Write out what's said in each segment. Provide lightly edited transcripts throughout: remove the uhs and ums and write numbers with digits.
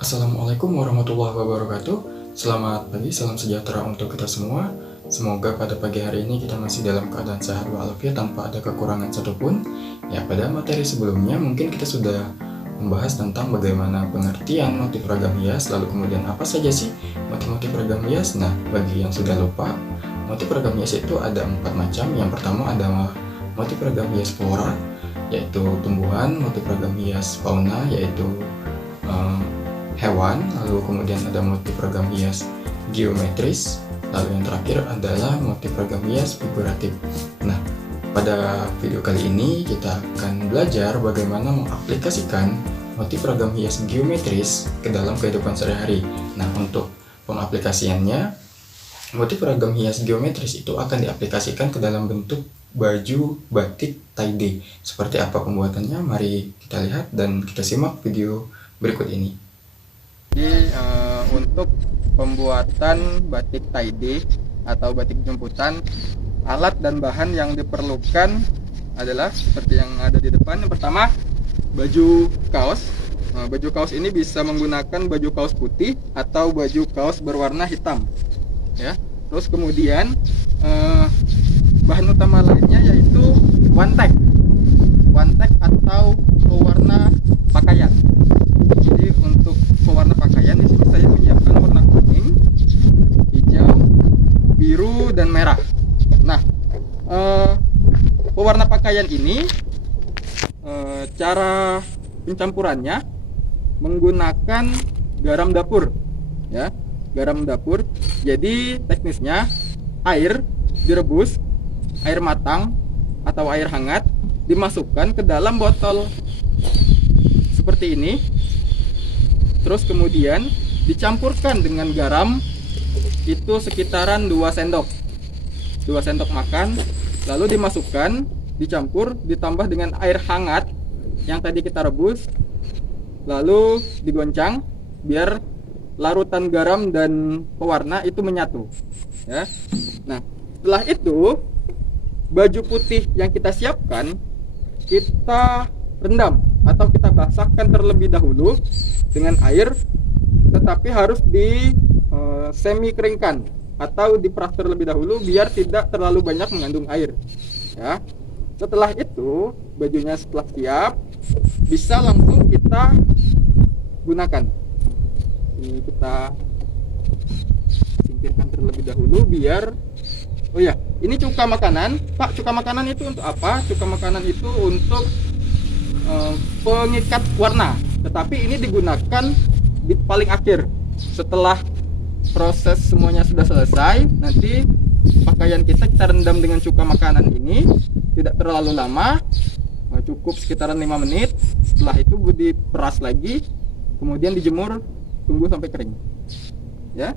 Assalamualaikum warahmatullahi wabarakatuh. Selamat pagi, salam sejahtera untuk kita semua. Semoga pada pagi hari ini kita masih dalam keadaan sehat walafiat tanpa ada kekurangan satupun. Ya, pada materi sebelumnya mungkin kita sudah membahas tentang bagaimana pengertian motif ragam hias, lalu kemudian apa saja sih motif-motif ragam hias. Nah, bagi yang sudah lupa, motif ragam hias itu ada 4 macam. Yang pertama adalah motif ragam hias flora, yaitu tumbuhan. Motif ragam hias fauna, yaitu hewan. Lalu kemudian ada motif ragam hias geometris. Lalu yang terakhir adalah motif ragam hias figuratif. Nah, pada video kali ini kita akan belajar bagaimana mengaplikasikan motif ragam hias geometris ke dalam kehidupan sehari-hari. Nah, untuk pengaplikasiannya, motif ragam hias geometris itu akan diaplikasikan ke dalam bentuk baju batik tie-dye. Seperti apa pembuatannya? Mari kita lihat dan kita simak video berikut ini. Jadi untuk pembuatan batik tie-dye atau batik jemputan, alat dan bahan yang diperlukan adalah seperti yang ada di depan. Yang pertama, baju kaos. Baju kaos ini bisa menggunakan baju kaos putih atau baju kaos berwarna hitam. Ya. Terus kemudian bahan utama lainnya yaitu one tag atau pewarna pakaian. Jadi untuk pewarna pakaian di sini saya menyiapkan warna kuning, hijau, biru, dan merah. Nah, pewarna pakaian ini cara pencampurannya menggunakan garam dapur, ya, garam dapur. Jadi teknisnya air direbus, air matang atau air hangat dimasukkan ke dalam botol seperti ini. Terus kemudian dicampurkan dengan garam itu sekitaran 2 sendok makan, lalu dimasukkan, dicampur, ditambah dengan air hangat yang tadi kita rebus, lalu digoncang biar larutan garam dan pewarna itu menyatu, ya. Nah, setelah itu baju putih yang kita siapkan kita rendam atau kita basahkan terlebih dahulu dengan air, tetapi harus di semi keringkan atau diperas terlebih dahulu biar tidak terlalu banyak mengandung air, ya. Setelah itu bajunya setelah siap bisa langsung kita gunakan. Ini kita singkirkan terlebih dahulu biar, oh ya, ini cuka makanan. Pak, cuka makanan itu untuk apa? Cuka makanan itu untuk pengikat warna, tetapi ini digunakan di paling akhir setelah proses semuanya sudah selesai. Nanti pakaian kita rendam dengan cuka makanan ini tidak terlalu lama, cukup sekitaran 5 menit. Setelah itu diperas lagi, kemudian dijemur, tunggu sampai kering, ya.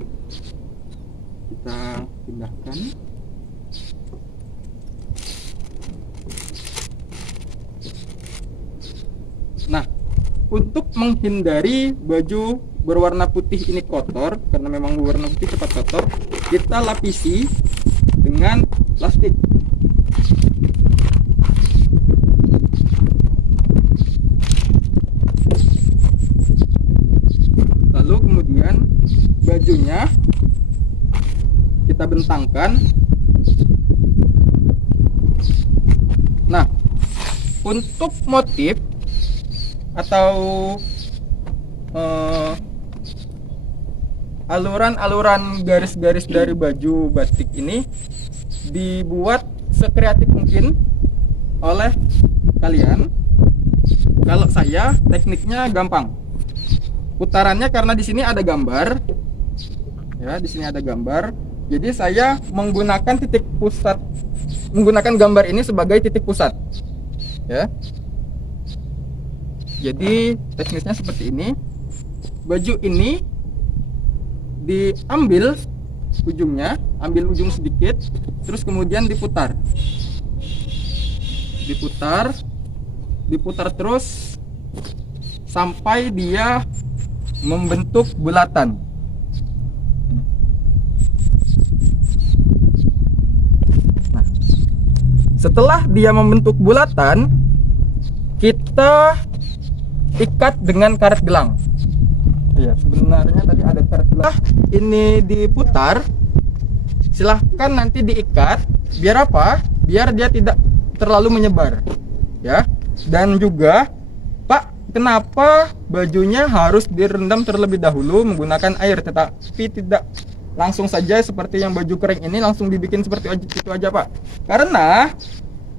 Kita pindahkan. Nah, untuk menghindari baju berwarna putih ini kotor, karena memang berwarna putih cepat kotor, kita lapisi dengan plastik. Lalu kemudian bajunya kita bentangkan. Nah, untuk motif atau aluran-aluran garis-garis dari baju batik ini dibuat sekreatif mungkin oleh kalian. Kalau saya tekniknya gampang. Putarannya karena di sini ada gambar, ya, di sini ada gambar. Jadi saya menggunakan titik pusat, menggunakan gambar ini sebagai titik pusat, ya. Jadi teknisnya seperti ini. Baju ini diambil ujungnya, ambil ujung sedikit, terus kemudian diputar terus sampai dia membentuk bulatan. Nah, setelah dia membentuk bulatan, kita ikat dengan karet gelang. Iya, sebenarnya tadi ada karet. Ini diputar, silahkan nanti diikat. Biar apa? Biar dia tidak terlalu menyebar, ya. Dan juga, Pak, kenapa bajunya harus direndam terlebih dahulu menggunakan air, tetapi tidak langsung saja seperti yang baju kering ini langsung dibikin seperti itu aja, Pak? Karena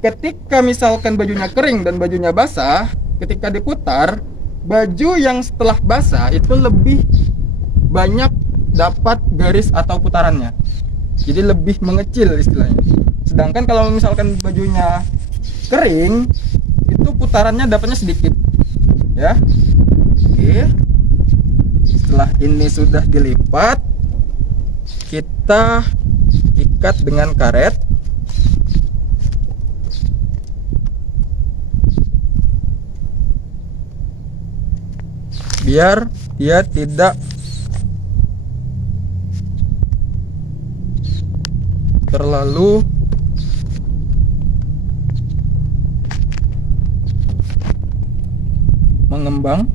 ketika misalkan bajunya kering dan bajunya basah, ketika diputar, baju yang setelah basah itu lebih banyak dapat garis atau putarannya, jadi lebih mengecil istilahnya. Sedangkan kalau misalkan bajunya kering, itu putarannya dapatnya sedikit, ya. Oke, setelah ini sudah dilipat, kita ikat dengan karet. Biar dia tidak terlalu mengembang.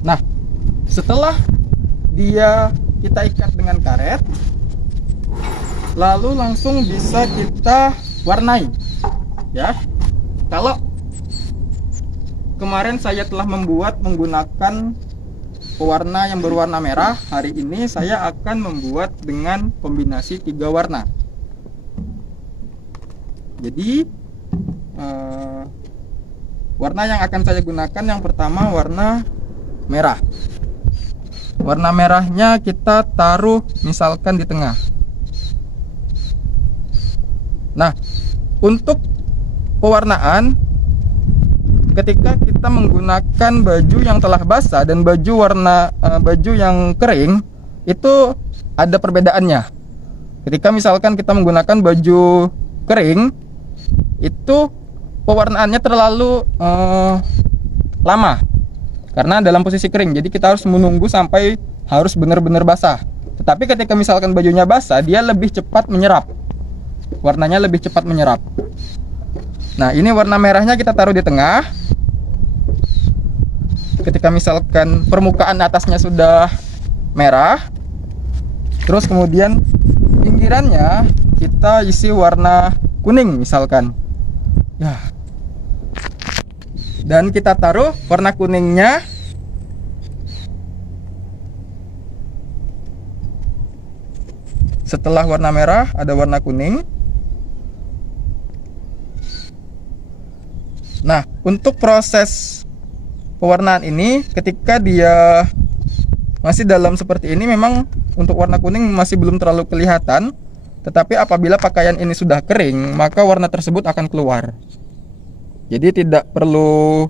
Nah, setelah kita ikat dengan karet, lalu langsung bisa kita warnai, ya. Kalau kemarin saya telah membuat menggunakan pewarna yang berwarna merah, hari ini saya akan membuat dengan kombinasi 3 warna. Jadi warna yang akan saya gunakan yang pertama warna merah. Warna merahnya kita taruh misalkan di tengah. Nah, untuk pewarnaan, ketika kita menggunakan baju yang telah basah dan baju yang kering, itu ada perbedaannya. Ketika misalkan kita menggunakan baju kering, itu pewarnaannya terlalu lama karena dalam posisi kering, jadi kita harus menunggu sampai harus benar-benar basah. Tetapi ketika misalkan bajunya basah, dia lebih cepat menyerap, warnanya lebih cepat menyerap. Nah, ini warna merahnya kita taruh di tengah. Ketika misalkan permukaan atasnya sudah merah, terus kemudian pinggirannya kita isi warna kuning misalkan, ya. Dan kita taruh warna kuningnya setelah warna merah, ada warna kuning. Nah, untuk proses pewarnaan ini, ketika dia masih dalam seperti ini, memang untuk warna kuning masih belum terlalu kelihatan. Tetapi apabila pakaian ini sudah kering, maka warna tersebut akan keluar. Jadi tidak perlu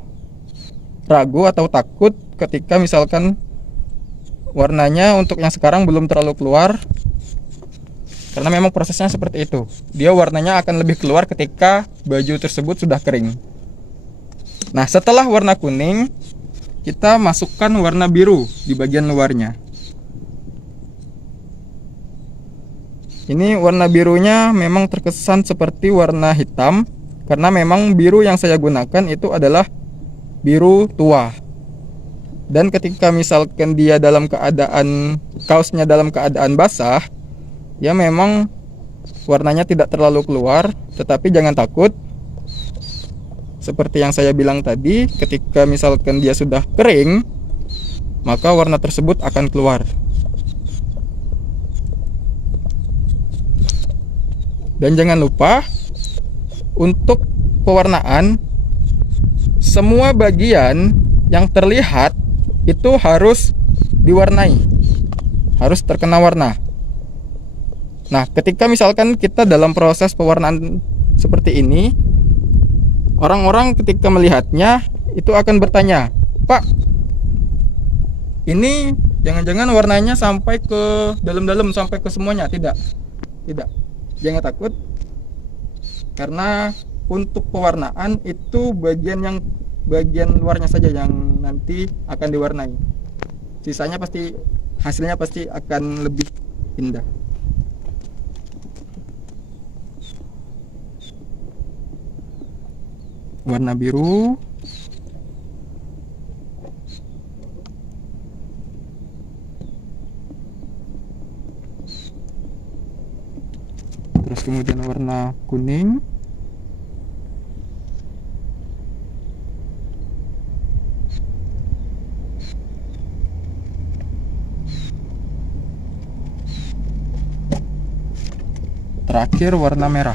ragu atau takut ketika misalkan warnanya untuk yang sekarang belum terlalu keluar, karena memang prosesnya seperti itu. Dia warnanya akan lebih keluar ketika baju tersebut sudah kering. Nah, setelah warna kuning, kita masukkan warna biru di bagian luarnya. Ini warna birunya memang terkesan seperti warna hitam, karena memang biru yang saya gunakan itu adalah biru tua. Dan ketika misalkan dia dalam keadaan kaosnya dalam keadaan basah, ya memang warnanya tidak terlalu keluar. Tetapi jangan takut, seperti yang saya bilang tadi, ketika misalkan dia sudah kering, maka warna tersebut akan keluar. Dan jangan lupa, untuk pewarnaan, semua bagian yang terlihat itu harus diwarnai, harus terkena warna. Nah, ketika misalkan kita dalam proses pewarnaan seperti ini, orang-orang ketika melihatnya itu akan bertanya, "Pak, ini Jangan-jangan warnanya sampai ke dalam-dalam, sampai ke semuanya. Tidak. Jangan takut. Karena untuk pewarnaan itu bagian luarnya saja yang nanti akan diwarnai. Sisanya hasilnya pasti akan lebih indah. Warna biru. Terus kemudian warna kuning. Terakhir warna merah.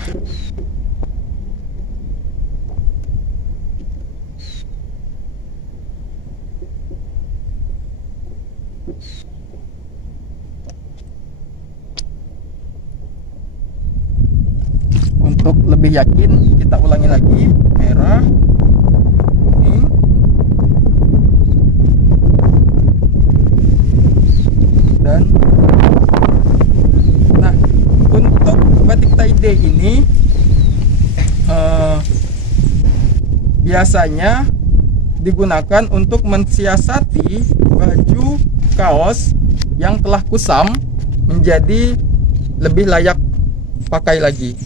Untuk lebih yakin, kita ulangi lagi. Merah, kuning, dan nah, untuk batik tie-dye ini biasanya digunakan untuk mensiasati baju kaos yang telah kusam menjadi lebih layak pakai lagi.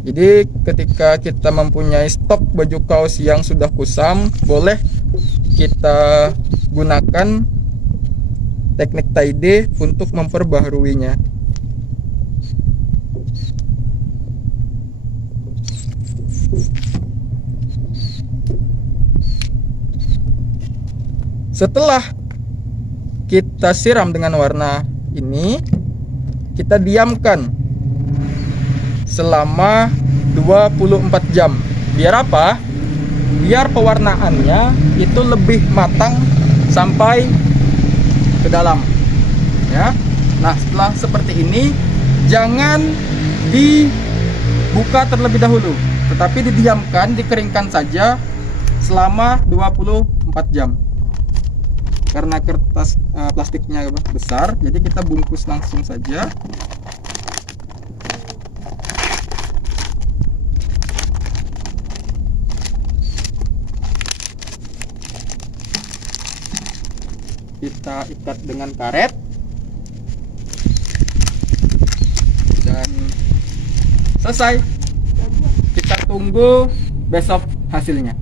Jadi ketika kita mempunyai stok baju kaos yang sudah kusam, boleh kita gunakan teknik tie-dye untuk memperbaharuinya. Setelah kita siram dengan warna ini, kita diamkan selama 24 jam. Biar apa? Biar pewarnaannya itu lebih matang sampai ke dalam, ya. Nah, setelah seperti ini, jangan dibuka terlebih dahulu, tetapi didiamkan, dikeringkan saja selama 24 jam. Karena kertas plastiknya besar, jadi kita bungkus langsung saja. Kita ikat dengan karet dan selesai. Kita tunggu besok hasilnya.